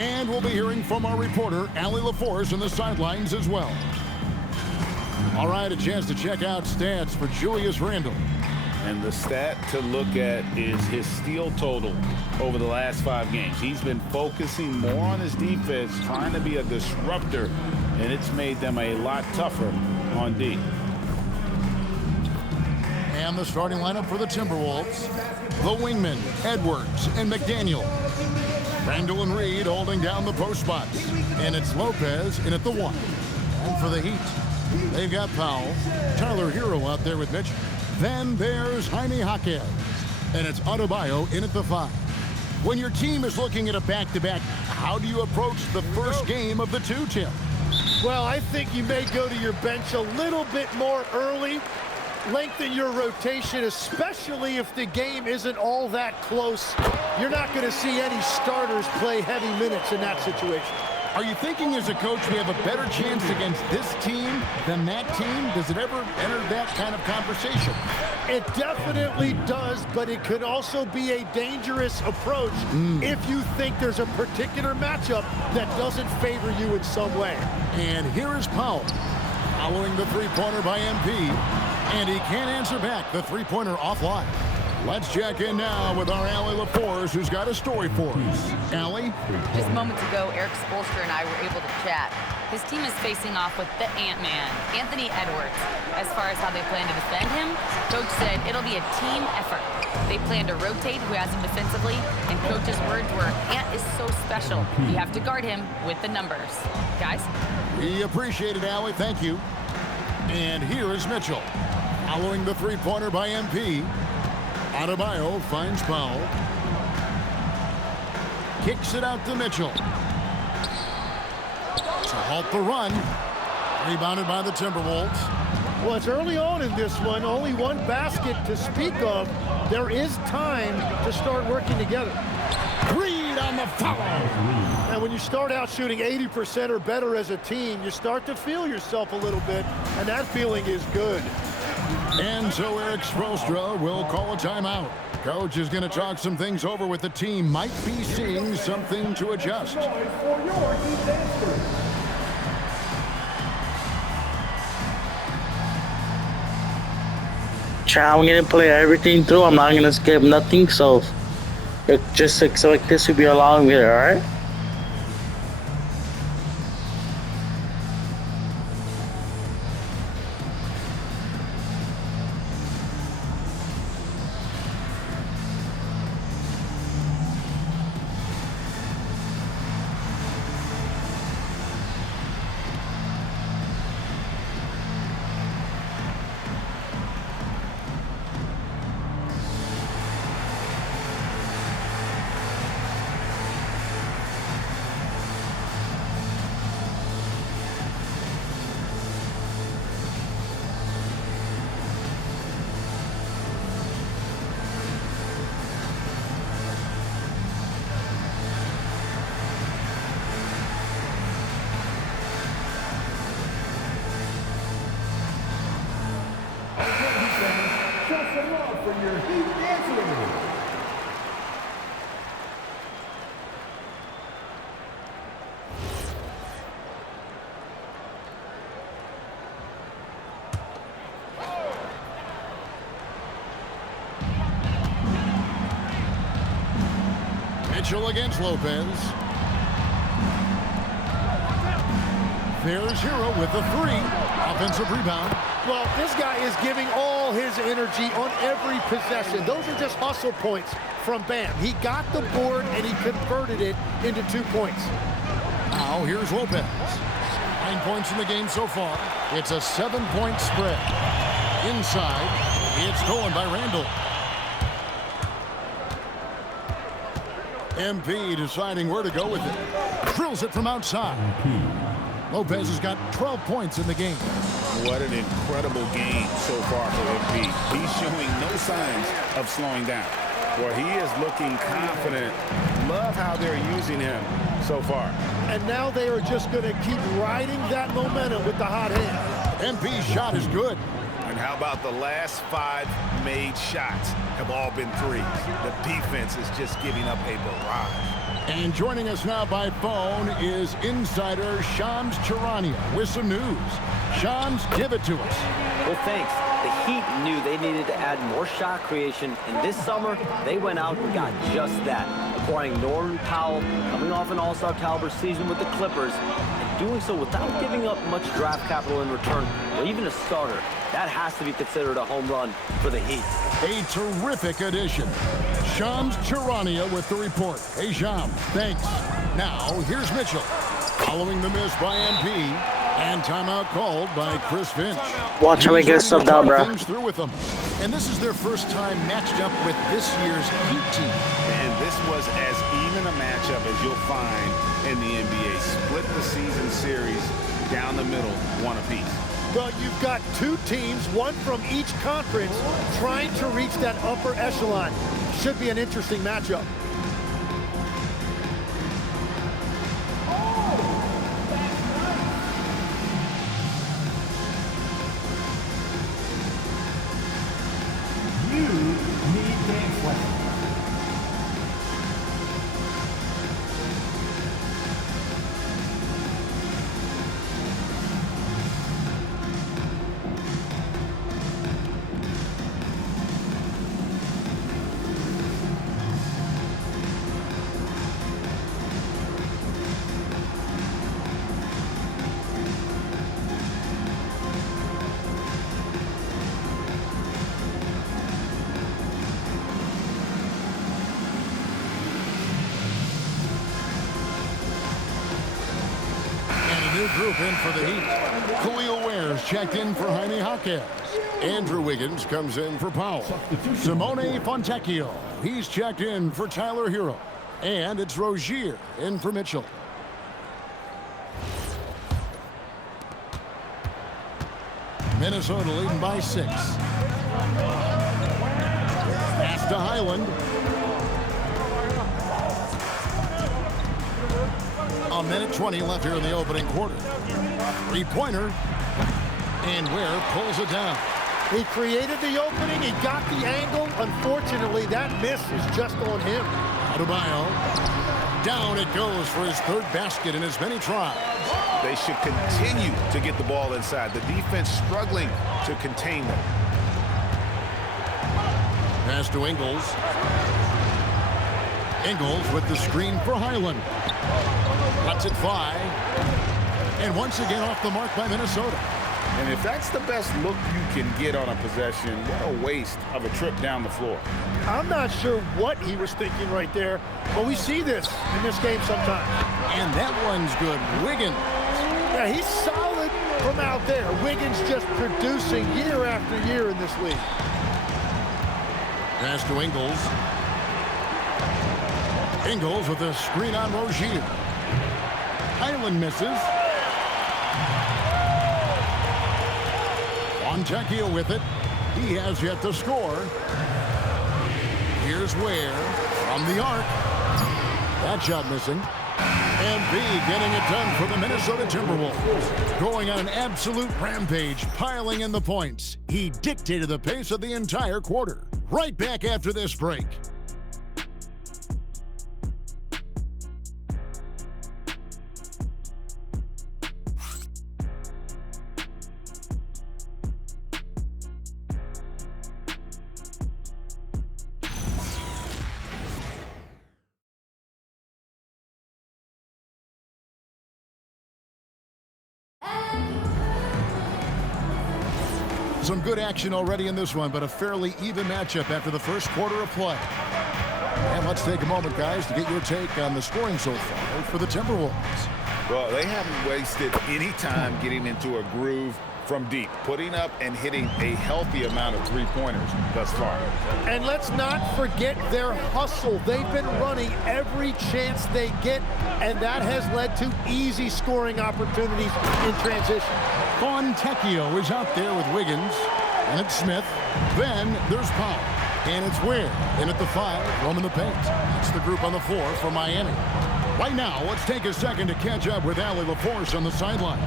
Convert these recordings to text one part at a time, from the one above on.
And we'll be hearing from our reporter, Allie LaForce, on the sidelines as well. All right, a chance to check out stats for Julius Randle. And the stat to look at is his steal total over the last 5 games. He's been focusing more on his defense, trying to be a disruptor, and it's made them a lot tougher on D. And the starting lineup for the Timberwolves. The wingmen, Edwards and McDaniel. Randle and Reed holding down the post spots. And it's Lopez in at the 1. And for the Heat, they've got Powell, Tyler Hero out there with Mitch. Then there's Jaime Jaquez. And it's Adebayo in at the 5. When your team is looking at a back-to-back, how do you approach the first game of the 2, Tim? Well, I think you may go to your bench a little bit more early. Lengthen your rotation, especially if the game isn't all that close. You're not going to see any starters play heavy minutes in that situation. Are you thinking as a coach we have a better chance against this team than that team? Does it ever enter that kind of conversation? It definitely does, but it could also be a dangerous approach if you think there's a particular matchup that doesn't favor you in some way. And here is Powell, following the three-pointer by MP, and he can't answer back the three-pointer offline. Let's check in now with our Allie LaForce, who's got a story for us. Allie? Just moments ago, Eric Spoelstra and I were able to chat. His team is facing off with the Ant-Man, Anthony Edwards. As far as how they plan to defend him, Coach said it'll be a team effort. They plan to rotate who has him defensively, and Coach's words were, Ant is so special. You have to guard him with the numbers. Guys? We appreciate it, Allie. Thank you. And here is Mitchell. Following the three-pointer by MP. Adebayo finds Powell. Kicks it out to Mitchell. To halt the run. Rebounded by the Timberwolves. Well, it's early on in this one. Only one basket to speak of. There is time to start working together. Reed on the foul. And when you start out shooting 80% or better as a team, you start to feel yourself a little bit, and that feeling is good. And so Eric Spoelstra will call a timeout. Coach is going to talk some things over with the team. Might be seeing something to adjust. I'm going to play everything through. I'm not going to skip nothing. So just expect this to be a long video, all right? Mitchell against Lopez. There's Hero with the 3. Offensive rebound. Well, this guy is giving all his energy on every possession. Those are just hustle points from Bam. He got the board and he converted it into 2 points. Now here's Lopez. 9 points in the game so far. It's a 7-point spread. Inside, it's stolen by Randle. MP deciding where to go with it. Drills it from outside. Lopez has got 12 points in the game. What an incredible game so far for MP. He's showing no signs of slowing down. Well, he is looking confident. Love how they're using him so far. And now they are just going to keep riding that momentum with the hot hand. MP's shot is good. And how about the last 5 made shots have all been threes? The defense is just giving up a barrage. And joining us now by phone is insider Shams Charania with some news. Shams, give it to us. Well, thanks. The Heat knew they needed to add more shot creation, and this summer, they went out and got just that, acquiring Norman Powell, coming off an all-star caliber season with the Clippers, and doing so without giving up much draft capital in return, or even a starter. That has to be considered a home run for the Heat. A terrific addition. Shams Charania with the report. Hey, Shams, thanks. Now, here's Mitchell. Following the miss by MP, and timeout called by Chris Finch. Watch how he gets stuff down, bro. Things through with them. And this is their first time matched up with this year's Heat team. And this was as even a matchup as you'll find in the NBA. Split the season series down the middle, one apiece. Well, you've got two teams, one from each conference, trying to reach that upper echelon. Should be an interesting matchup. New group in for the Heat. Khalil Ware's checked in for Jaime Jaquez. Andrew Wiggins comes in for Powell. Simone Fontecchio, he's checked in for Tyler Hero. And it's Rozier in for Mitchell. Minnesota leading by 6. Pass to Highland. A minute 20 left here in the opening quarter. Three-pointer. And Ware pulls it down. He created the opening. He got the angle. Unfortunately, that miss is just on him. Adebayo. Down it goes for his third basket in as many tries. They should continue to get the ball inside. The defense struggling to contain them. Pass to Ingles. Ingles with the screen for Highland. Cuts it 5. And once again off the mark by Minnesota. And if that's the best look you can get on a possession, what a waste of a trip down the floor. I'm not sure what he was thinking right there, but we see this in this game sometimes. And that one's good. Wiggins. Yeah, he's solid from out there. Wiggins just producing year after year in this league. Pass to Ingles. Ingles with a screen on Rozier. Highland misses. Fontecchio with it. He has yet to score. Here's Ware from the arc. That shot missing. And B getting it done for the Minnesota Timberwolves. Going on an absolute rampage, piling in the points. He dictated the pace of the entire quarter. Right back after this break. Some good action already in this one, but a fairly even matchup after the first quarter of play. And let's take a moment, guys, to get your take on the scoring so far for the Timberwolves. Well, they haven't wasted any time getting into a groove from deep, putting up and hitting a healthy amount of three-pointers thus far. And let's not forget their hustle. They've been running every chance they get, and that has led to easy scoring opportunities in transition. Fontecchio is out there with Wiggins, and it's Smith. Then there's Powell, and it's Ware in at the 5, roaming the paint. It's the group on the floor for Miami. Right now, let's take a second to catch up with Allie LaForce on the sidelines.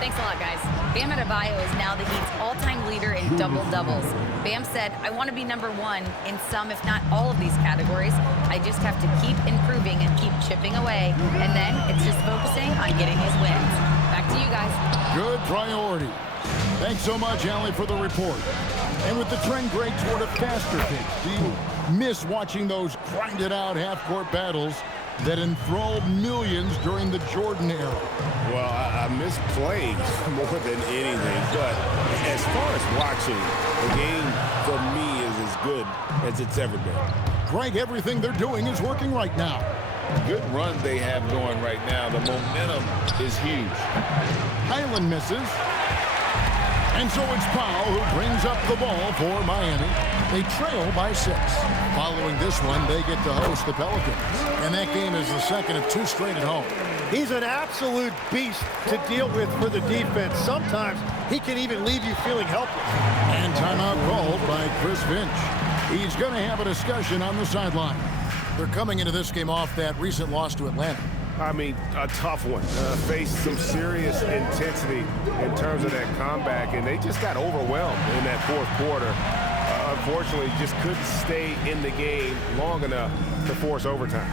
Thanks a lot, guys. Bam Adebayo is now the Heat's all-time leader in double-doubles. Bam said, I want to be number one in some, if not all of these categories. I just have to keep improving and keep chipping away. And then it's just focusing on getting these wins. Back to you guys. Good priority. Thanks so much, Allie, for the report. And with the trend great toward a faster pace, do you miss watching those grinded-out half-court battles that enthralled millions during the Jordan era? Well, I miss playing more than anything, but as far as watching, the game for me is as good as it's ever been. Greg, everything they're doing is working right now. Good run they have going right now. The momentum is huge. Highland misses. And so it's Powell who brings up the ball for Miami. They trail by 6. Following this one, they get to host the Pelicans. And that game is the second of 2 straight at home. He's an absolute beast to deal with for the defense. Sometimes he can even leave you feeling helpless. And timeout called by Chris Finch. He's going to have a discussion on the sideline. They're coming into this game off that recent loss to Atlanta. I mean, a tough one. Faced some serious intensity in terms of that comeback, and they just got overwhelmed in that fourth quarter. Unfortunately, just couldn't stay in the game long enough to force overtime.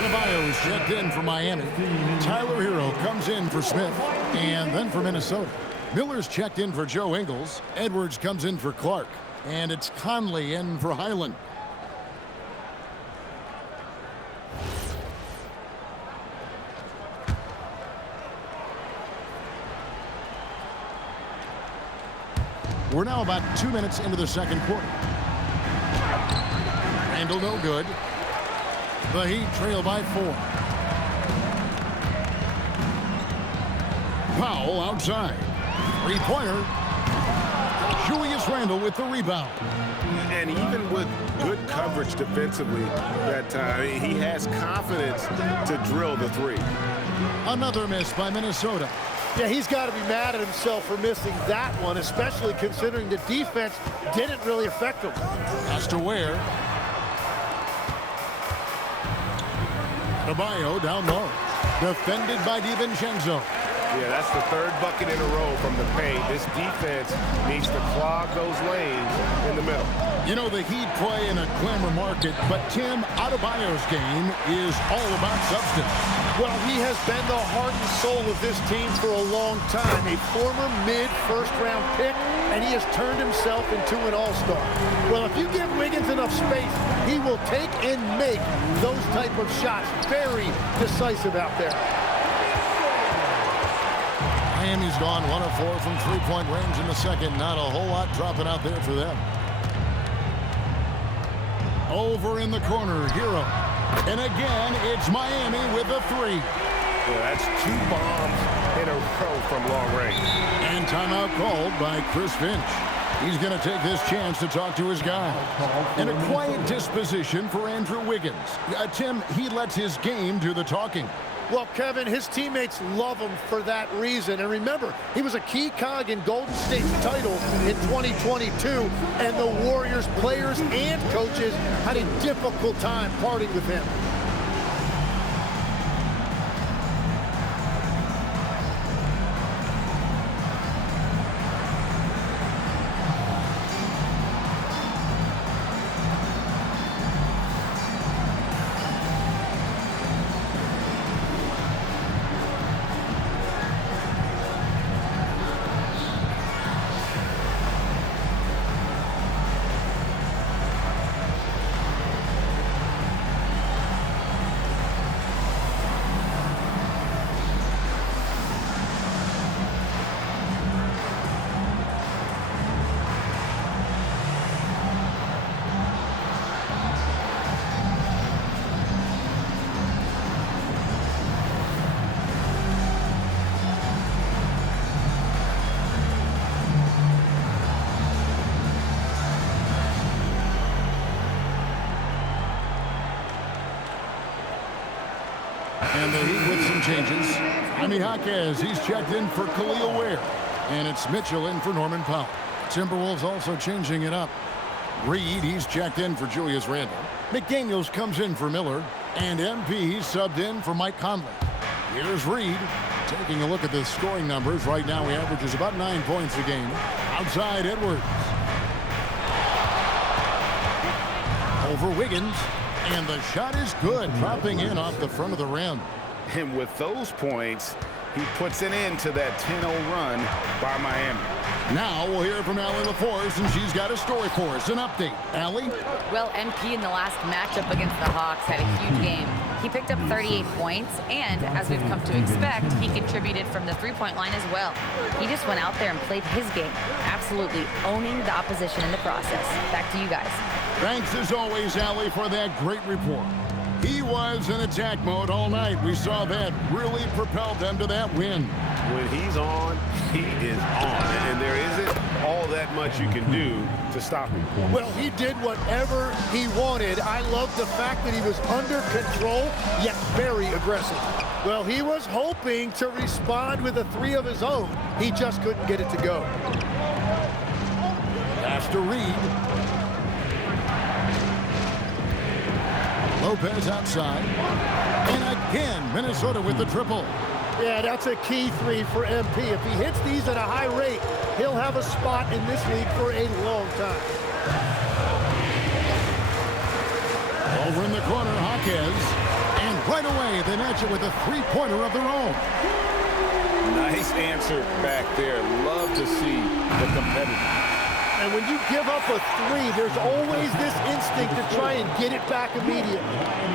Adebayo's checked in for Miami. Tyler Hero comes in for Smith, and then for Minnesota. Miller's checked in for Joe Ingles. Edwards comes in for Clark, and it's Conley in for Highland. We're now about 2 minutes into the second quarter. Randall no good. The Heat trail by 4. Powell outside. Three-pointer. Julius Randle with the rebound. And even with good coverage defensively that time, he has confidence to drill the 3. Another miss by Minnesota. Yeah, he's got to be mad at himself for missing that one, especially considering the defense didn't really affect him. Has to wear. Adebayo down low. Defended by DiVincenzo. Yeah, that's the 3rd bucket in a row from the paint. This defense needs to clog those lanes in the middle. You know, the Heat play in a glamour market, but Tim, Adebayo's game is all about substance. Well, he has been the heart and soul of this team for a long time. A former mid-first-round pick, and he has turned himself into an all-star. Well, if you give Wiggins enough space, he will take and make those type of shots. Very decisive out there. Miami's gone 1 of 4 from three-point range in the second. Not a whole lot dropping out there for them. Over in the corner, Hero. And again, it's Miami with a 3. Yeah, that's 2 bombs in a row from long range. And timeout called by Chris Finch. He's going to take this chance to talk to his guy. And a quiet disposition for Andrew Wiggins. Tim, he lets his game do the talking. Well, Kevin, his teammates love him for that reason. And remember, he was a key cog in Golden State's title in 2022. And the Warriors players and coaches had a difficult time parting with him. And the Heat with some changes. Jaime Jaquez, he's checked in for Khalil Ware. And it's Mitchell in for Norman Powell. Timberwolves also changing it up. Reed, he's checked in for Julius Randle. McDaniels comes in for Miller. And MP, he's subbed in for Mike Conley. Here's Reed. Taking a look at the scoring numbers. Right now he averages about 9 points a game. Outside Edwards. Over Wiggins. And the shot is good. Dropping in off the front of the rim. And with those points, he puts an end to that 10-0 run by Miami. Now we'll hear from Allie LaForce, and she's got a story for us. An update. Allie? Well, MP in the last matchup against the Hawks had a huge game. He picked up 38 points, and as we've come to expect, he contributed from the three-point line as well. He just went out there and played his game, absolutely owning the opposition in the process. Back to you guys. Thanks as always, Allie, for that great report. He was in attack mode all night. We saw that really propelled them to that win. When he's on, he is on. And there isn't all that much you can do to stop him. Well, he did whatever he wanted. I love the fact that he was under control, yet very aggressive. Well, he was hoping to respond with a three of his own. He just couldn't get it to go. Pass to Reed. Lopez outside. And again, Minnesota with the triple. Yeah, that's a key three for MP. If he hits these at a high rate, he'll have a spot in this league for a long time. Over in the corner, Jaquez. And right away, they match it with a three-pointer of their own. Nice answer back there. Love to see the competitor. And when you give up a three, there's always this instinct to try and get it back immediately.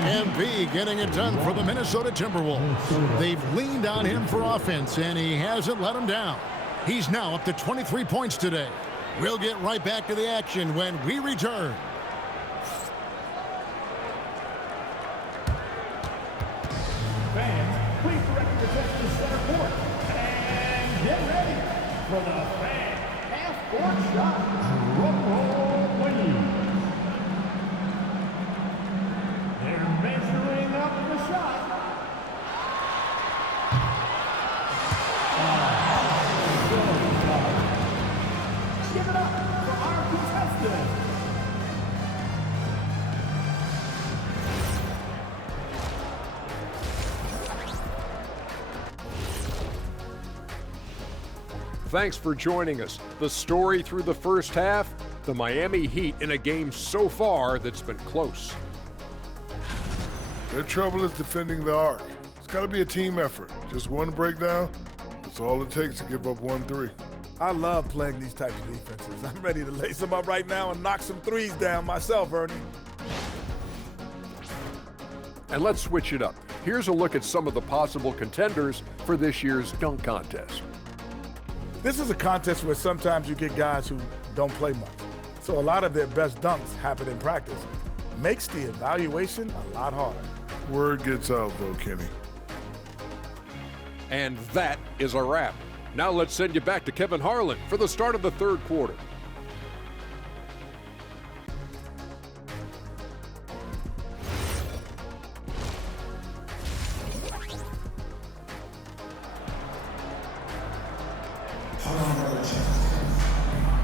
MP getting it done for the Minnesota Timberwolves. They've leaned on him for offense, and he hasn't let them down. He's now up to 23 points today. We'll get right back to the action when we return. Fans, please direct your attention to center court. And get ready for the fan half-court shot. Drum roll, please. They're measuring up the shot. Give it up for our contestant. Thanks for joining us. The story through the first half, the Miami Heat in a game so far that's been close. Their trouble is defending the arc. It's got to be a team effort. Just one breakdown, that's all it takes to give up 1-3. I love playing these types of defenses. I'm ready to lace them up right now and knock some threes down myself, Ernie. And let's switch it up. Here's a look at some of the possible contenders for this year's dunk contest. This is a contest where sometimes you get guys who don't play much. So a lot of their best dunks happen in practice. Makes the evaluation a lot harder. Word gets out, though, Kenny. And that is a wrap. Now let's send you back to Kevin Harlan for the start of the third quarter.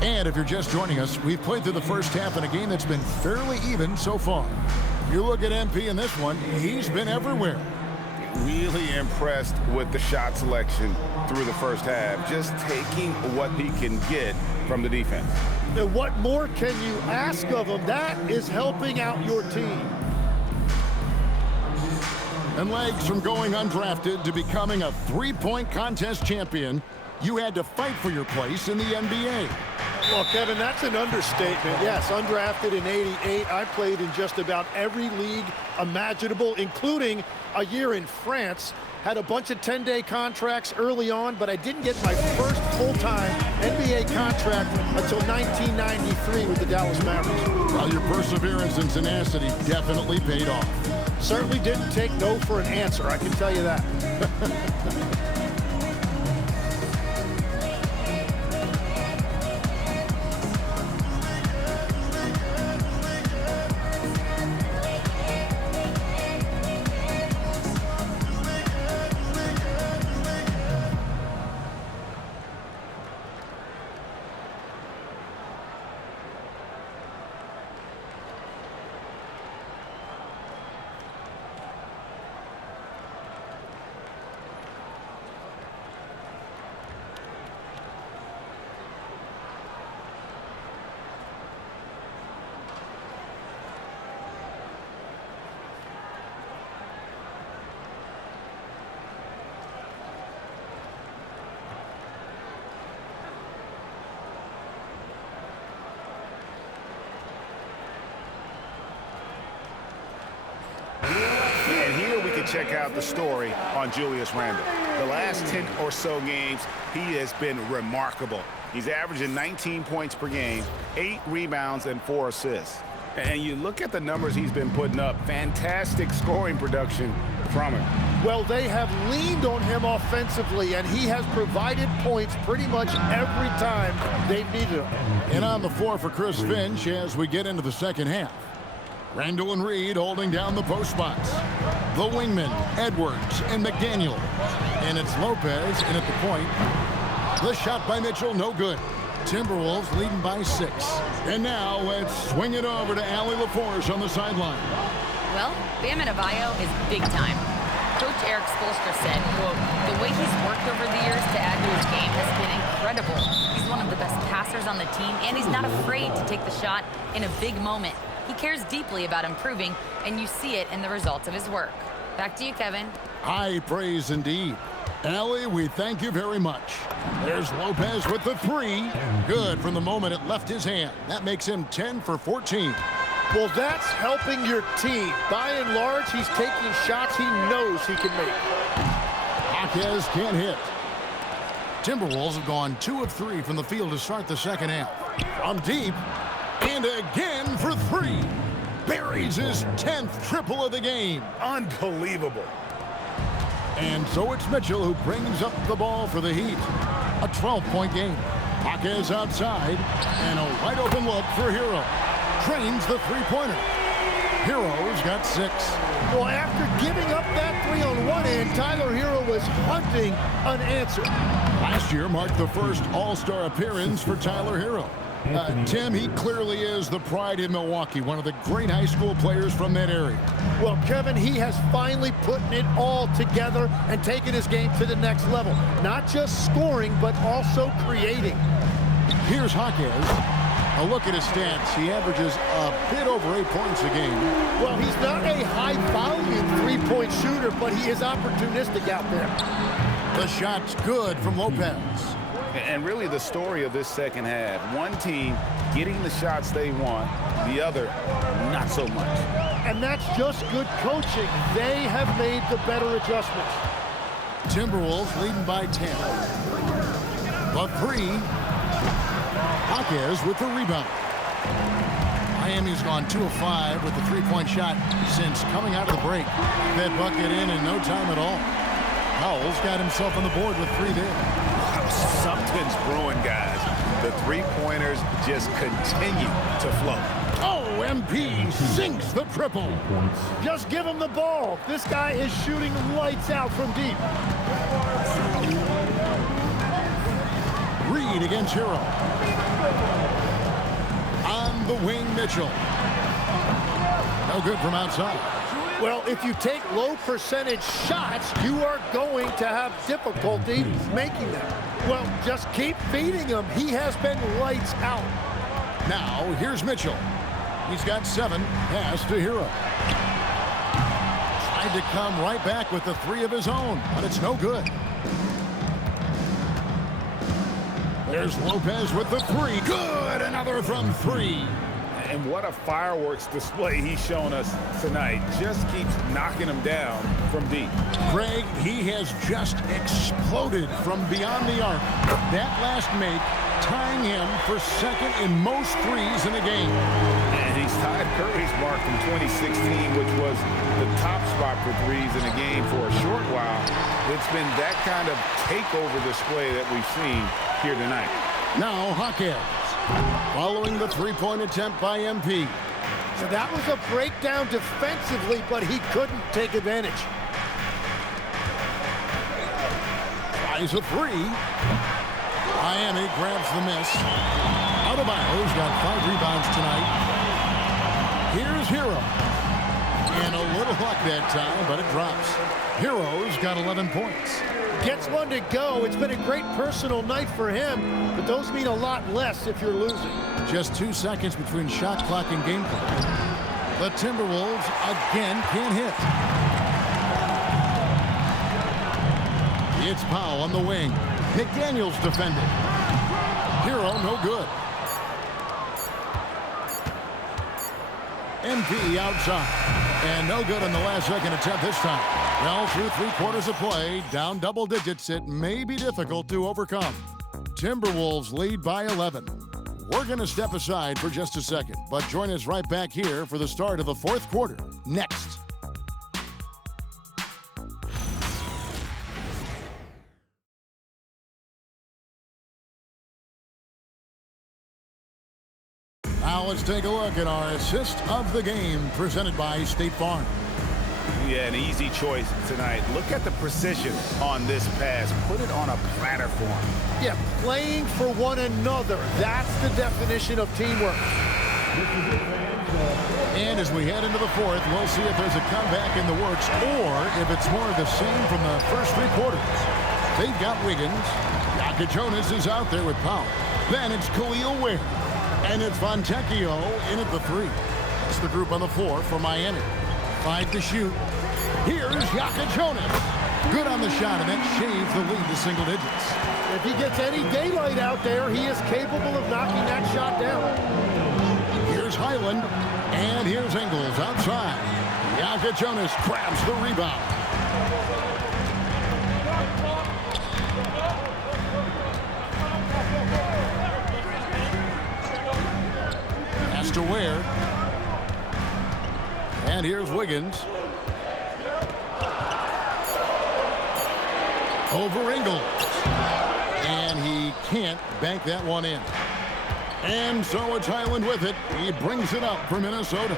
And if you're just joining us, we've played through the first half in a game that's been fairly even so far. You look at MP in this one, he's been everywhere. Really impressed with the shot selection through the first half, just taking what he can get from the defense. Now, what more can you ask of him? That is helping out your team. And legs from going undrafted to becoming a three-point contest champion, you had to fight for your place in the NBA. Well, Kevin, that's an understatement. Yes, undrafted in '88. I played in just about every league imaginable, including a year in France. Had a bunch of 10-day contracts early on, but I didn't get my first full-time NBA contract until 1993 with the Dallas Mavericks. Well, your perseverance and tenacity definitely paid off. Certainly didn't take no for an answer, I can tell you that. check out the story on Julius Randle. The last 10 or so games, he has been remarkable. He's averaging 19 points per game, 8 rebounds, and 4 assists. And you look at the numbers he's been putting up, fantastic scoring production from him. Well, they have leaned on him offensively, and he has provided points pretty much every time they've needed him. And on the floor for Chris Finch as we get into the second half. Randle and Reed holding down the post spots. The wingmen, Edwards and McDaniel. And it's Lopez in at the point. The shot by Mitchell, no good. Timberwolves leading by 6. And now let's swing it over to Allie LaForce on the sideline. Well, Bam Adebayo is big time. Coach Eric Spoelstra said, quote, "The way he's worked over the years to add to his game has been incredible. He's one of the best passers on the team, and he's not afraid to take the shot in a big moment. He cares deeply about improving, and you see it in the results of his work." Back to you, Kevin. High praise indeed. Allie, we thank you very much. There's Lopez with the 3. Good from the moment it left his hand. That makes him 10 for 14. Well, that's helping your team. By and large, he's taking shots he knows he can make. Jaquez can't hit. Timberwolves have gone 2 of 3 from the field to start the second half. From deep, and again for 3. Buries his 10th triple of the game. Unbelievable. And so it's Mitchell who brings up the ball for the Heat. A 12-point game. Jaquez outside, and a wide open look for Hero. Trains the three-pointer. Hero's got 6. Well, after giving up that 3 on one end, Tyler Hero was hunting an answer. Last year marked the first All-Star appearance for Tyler Hero. Tim, he clearly is the pride in Milwaukee, one of the great high school players from that area. Well, Kevin, he has finally put it all together and taken his game to the next level. Not just scoring, but also creating. Here's Jaquez. A look at his stats. He averages a bit over 8 points a game. Well, he's not a high-volume three-point shooter, but he is opportunistic out there. The shot's good from Lopez. And really the story of this second half, one team getting the shots they want, the other not so much. And that's just good coaching. They have made the better adjustments. Timberwolves leading by 10. The 3. Jaquez with the rebound. Miami's gone 2 of 5 with the three-point shot since coming out of the break. That bucket in no time at all. Powell's got himself on the board with 3 there. Something's brewing, guys. The three-pointers just continue to flow. Oh, MP sinks the triple. Just give him the ball. This guy is shooting lights out from deep. Reed against Hero. On the wing, Mitchell. No good from outside. Well, if you take low percentage shots, you are going to have difficulty making them. Well, just keep feeding him. He has been lights out. Now, here's Mitchell. He's got 7. Pass to Hero. Tried to come right back with the 3 of his own, but it's no good. There's Lopez with the 3. Good! Another from 3. And what a fireworks display he's shown us tonight. Just keeps knocking him down from deep. Greg, he has just exploded from beyond the arc. That last make tying him for second in most threes in a game. And he's tied Curry's mark from 2016, which was the top spot for threes in a game for a short while. It's been that kind of takeover display that we've seen here tonight. Now Jaquez, following the three-point attempt by MP. So that was a breakdown defensively, but he couldn't take advantage. Tries a 3. Miami grabs the miss. Adebayo's got 5 rebounds tonight. Here's Hero. And a little luck that time, but it drops. Hero's got 11 points. Gets one to go. It's been a great personal night for him, but those mean a lot less if you're losing. Just 2 seconds between shot clock and game clock. The Timberwolves again can't hit. It's Powell on the wing. McDaniel's defending. Hero no good. MP outside. And no good on the last second attempt this time. Well, through 3 quarters of play, down double digits, it may be difficult to overcome. Timberwolves lead by 11. We're going to step aside for just a second, but join us right back here for the start of the 4th quarter, next. Now let's take a look at our assist of the game presented by State Farm. Yeah, an easy choice tonight. Look at the precision on this pass. Put it on a platter for him. Yeah, playing for one another. That's the definition of teamwork. And as we head into the 4th, we'll see if there's a comeback in the works or if it's more of the same from the first 3 quarters. They've got Wiggins. Jonas is out there with Powell. Then it's Khalil Ware. And it's Fontecchio in at the 3. That's the group on the floor for Miami. 5 to shoot. Here's Jonas. Good on the shot, and that shaves the lead to single digits. If he gets any daylight out there, he is capable of knocking that shot down. Here's Highland, and here's Ingles outside. Jonas grabs the rebound. Pass to Ware. And here's Wiggins. Over Ingles. And he can't bank that one in. And so it's Highland with it. He brings it up for Minnesota.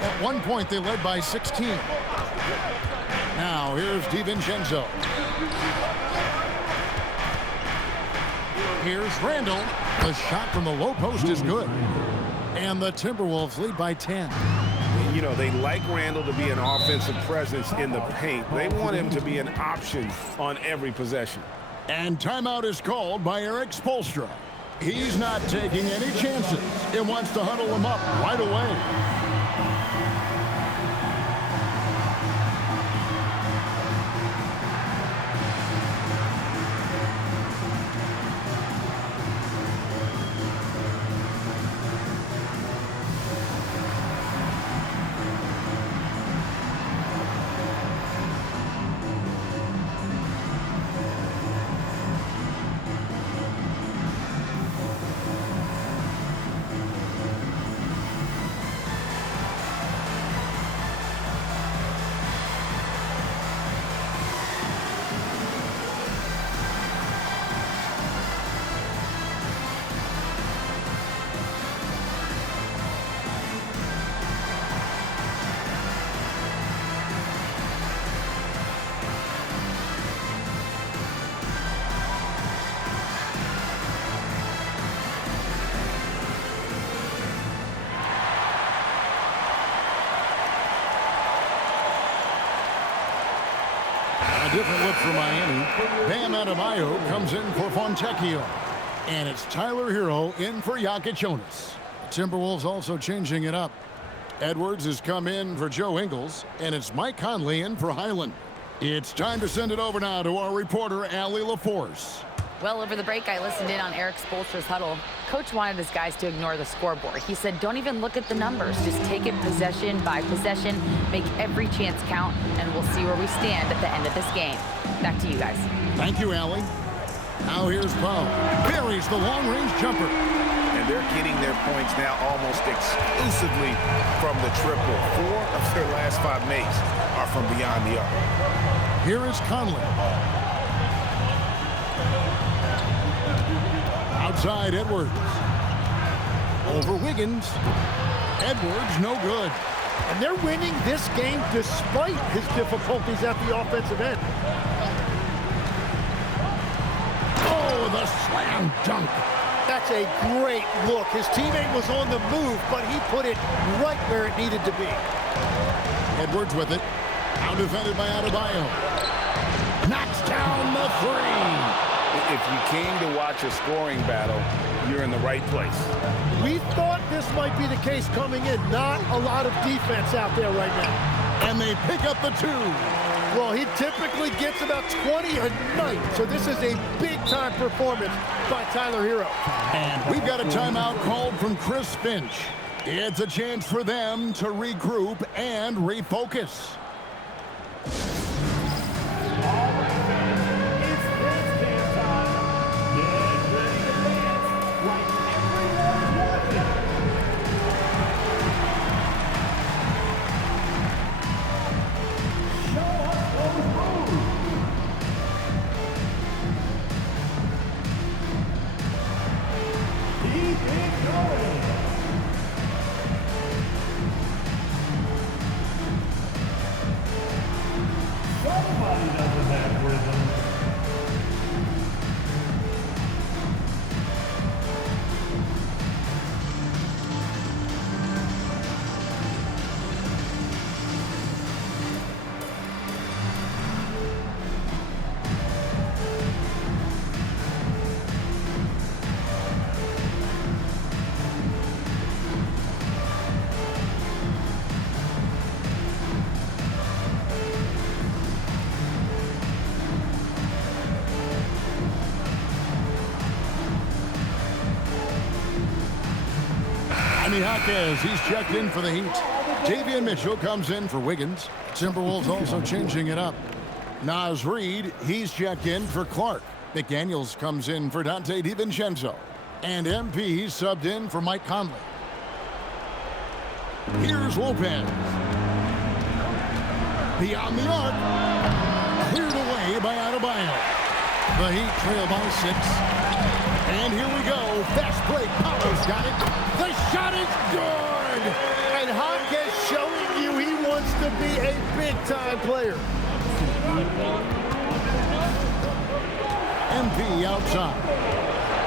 At one point, they led by 16. Now, here's DiVincenzo. Here's Randall. The shot from the low post is good. And the Timberwolves lead by 10. You know, they like Randall to be an offensive presence in the paint. They want him to be an option on every possession. And timeout is called by Eric Spoelstra. He's not taking any chances and wants to huddle him up right away. A different look for Miami. Bam Adebayo comes in for Fontecchio. And it's Tyler Hero in for Jonas. Timberwolves also changing it up. Edwards has come in for Joe Ingles, and it's Mike Conley in for Highland. It's time to send it over now to our reporter, Allie LaForce. Well, over the break, I listened in on Eric Spoelstra's huddle. Coach wanted his guys to ignore the scoreboard. He said, don't even look at the numbers. Just take it possession by possession, make every chance count, and we'll see where we stand at the end of this game. Back to you guys. Thank you, Allie. Now here's Powell. Buries the long-range jumper. And they're getting their points now almost exclusively from the triple. 4 of their last 5 makes are from beyond the arc. Here is Conley. Outside Edwards. Over Wiggins. Edwards, no good. And they're winning this game despite his difficulties at the offensive end. Oh, the slam dunk. That's a great look. His teammate was on the move, but he put it right where it needed to be. Edwards with it. Now defended by Adebayo. Knocks down the 3. If you came to watch a scoring battle, you're in the right place. We thought this might be the case coming in. Not a lot of defense out there right now. And they pick up the 2. Well, he typically gets about 20 a night, so this is a big-time performance by Tyler Hero. And we've got a timeout called from Chris Finch. It's a chance for them to regroup and refocus. Jaime Jaquez, he's checked in for the Heat. Davion Mitchell comes in for Wiggins. Timberwolves also changing it up. Naz Reid, he's checked in for Clark. McDaniels comes in for Dante DiVincenzo. And MP subbed in for Mike Conley. Here's Lopez. Beyond the arc. Cleared away by Adebayo. The Heat trail by 6. And here we go. Fast break. Paolo's got it. The shot is good. And Jaquez showing you he wants to be a big-time player. MP outside.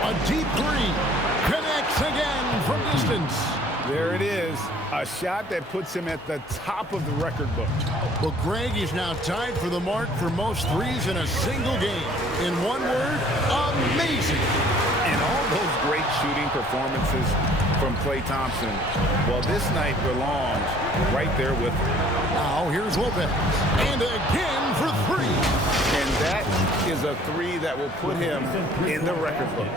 A deep three. Connects again from distance. There it is. A shot that puts him at the top of the record book. Well, Greg, he's now tied for the mark for most threes in a single game. In one word, amazing. And all those great shooting performances from Klay Thompson, well, this night belongs right there with him. Now, here's Lopez. And again for 3. And that is a 3 that will put him in the record book.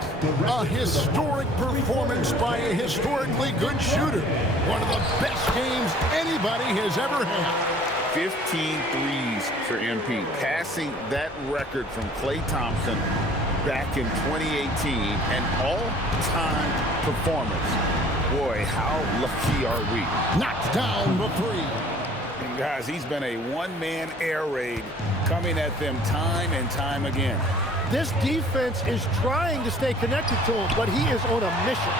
A historic performance by a historically good shooter. One of the best games anybody has ever had. 15 threes for MP, passing that record from Klay Thompson back in 2018, an all-time performance. Boy, how lucky are we? Knocked down the 3. And guys, he's been a one-man air raid coming at them time and time again. This defense is trying to stay connected to him, but he is on a mission.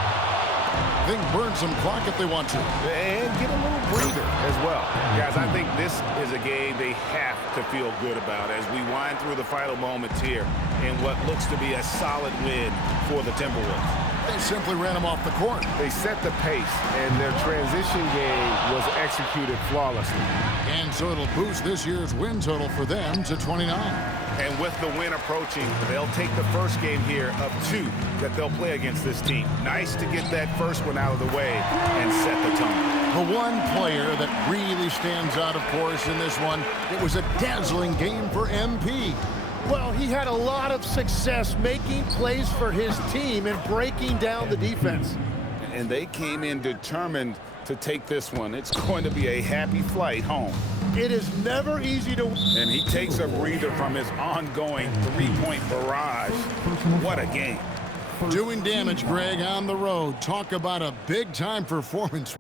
I think burn some clock if they want to. And get a little breather as well. Guys, I think this is a game they have to feel good about as we wind through the final moments here in what looks to be a solid win for the Timberwolves. They simply ran him off the court. They set the pace, and their transition game was executed flawlessly. And so it'll boost this year's win total for them to 29. And with the win approaching, they'll take the first game here of 2 that they'll play against this team. Nice to get that first one out of the way and set the tone. The one player that really stands out, of course, in this one, it was a dazzling game for MP. Well, he had a lot of success making plays for his team and breaking down the defense. And they came in determined to take this one. It's going to be a happy flight home. It is never easy to... And he takes a breather from his ongoing three-point barrage. What a game. Doing damage, Greg, on the road. Talk about a big-time performance.